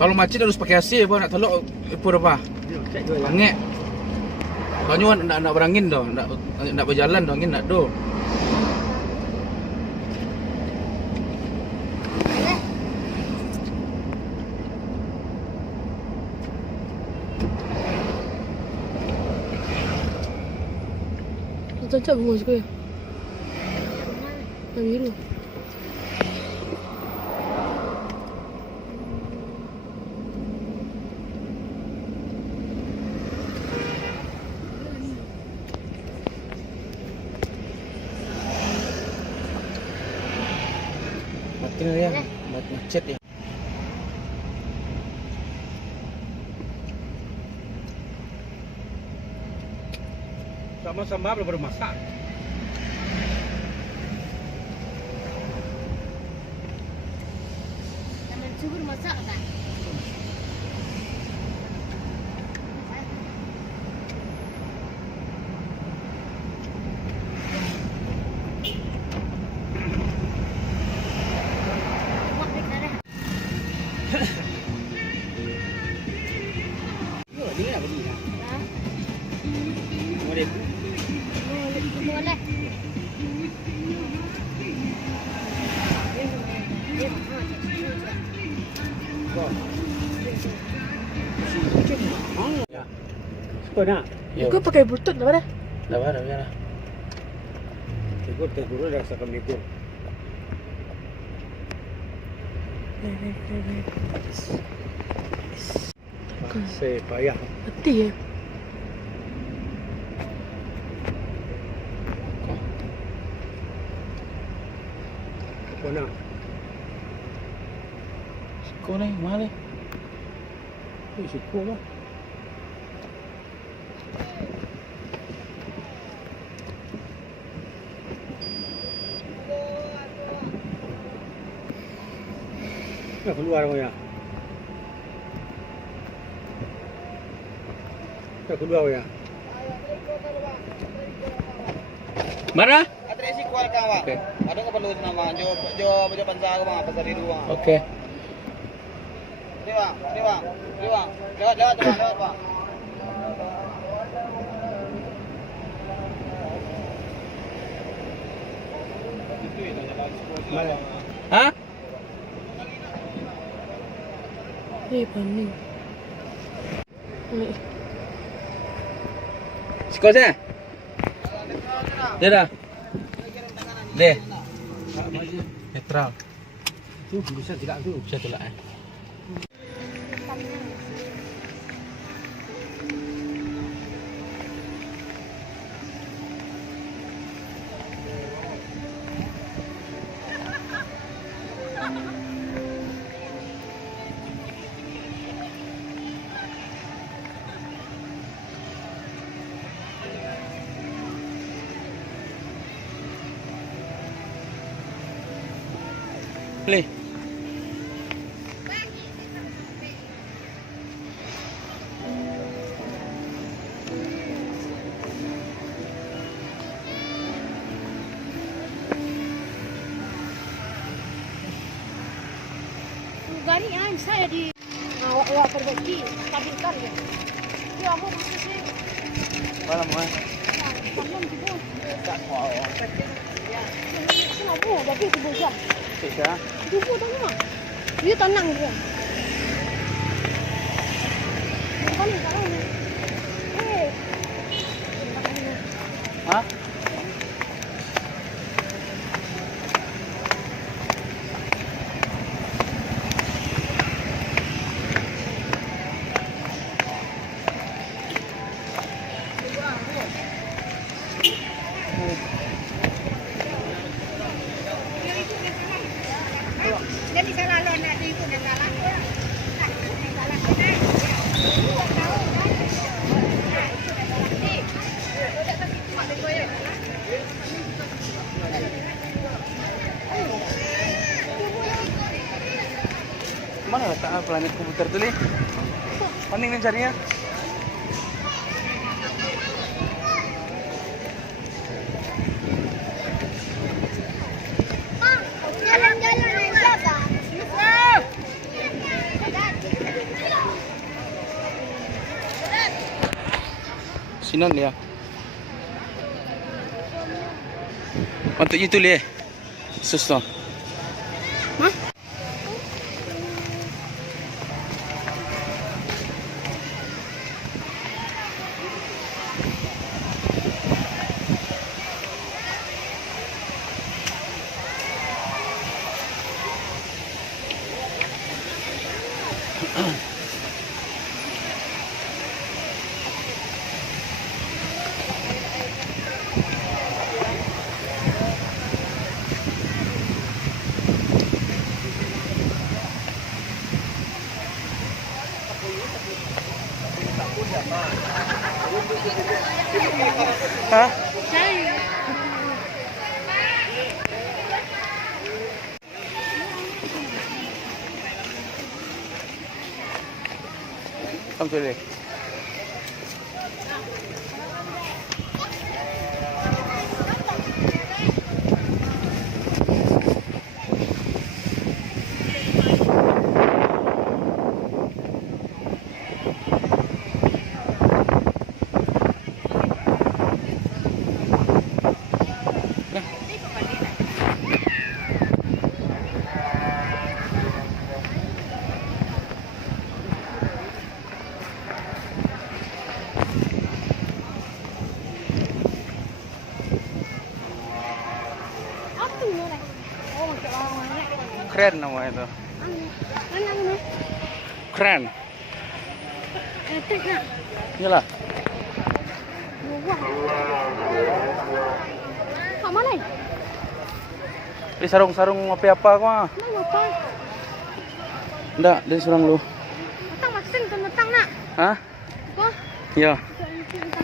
Kalau macet harus pakai AC apa nak telok apa apa. Angin. Banyak nak berangin dah, nak berjalan dah angin nak do. Cocok bunga suka ya? Yang biru. Macet ya, macet ya. Sama-sama baru masak. Jangan subur masak kan? Boleh. Suka nak? Kau pakai butut dah pada? Dah biar lah. Tegur dah rasa kami tegur. Saya payah. Mati ya. Apa nak? Siko ni mahal ni. Syukur lah. Nak keluar kau ya? Nak keluar kau ya? Mana? Atresi kual kawa. Okey. Ada ke perlu nama jo pansa ke bang pasar di ruang. Okey. Ni bang. Lewat bang. Mana? Ha? Paning. Siko saya. Dia dah. Deh. Netral. Tu bisa tidak tu. Bisa tolak eh. Play. Gari yang saya di awak perbaiki stabilkan ya. Ya mau mesti sih. Malam kan. Tanam tu. Tak mau. Kenapa? Tapi tu bocah. Bisa. Tubuh tak mah. Dia tenang dia. Bukan sekarang ni. Ha? Jadi saya lalu nak ikut yang galak. Mana letak planet komputer tu ni? Mana ni carinya? Jalan-jalan aja, Pak. Sinon dia. Untuk itu le. Susah. Hah? Hah? Saya. Come to le. Apa ni orang? Oh, macam orang ni. Keren namanya itu. Mana ni? Keren. Tek nak. Iyalah. Wah. Kat mana? Di sarung-sarung apa kau? Mana apa? Enggak, dari sarung lu. Datang maksud tu datang nak. Hah? Kau? Iya. Datang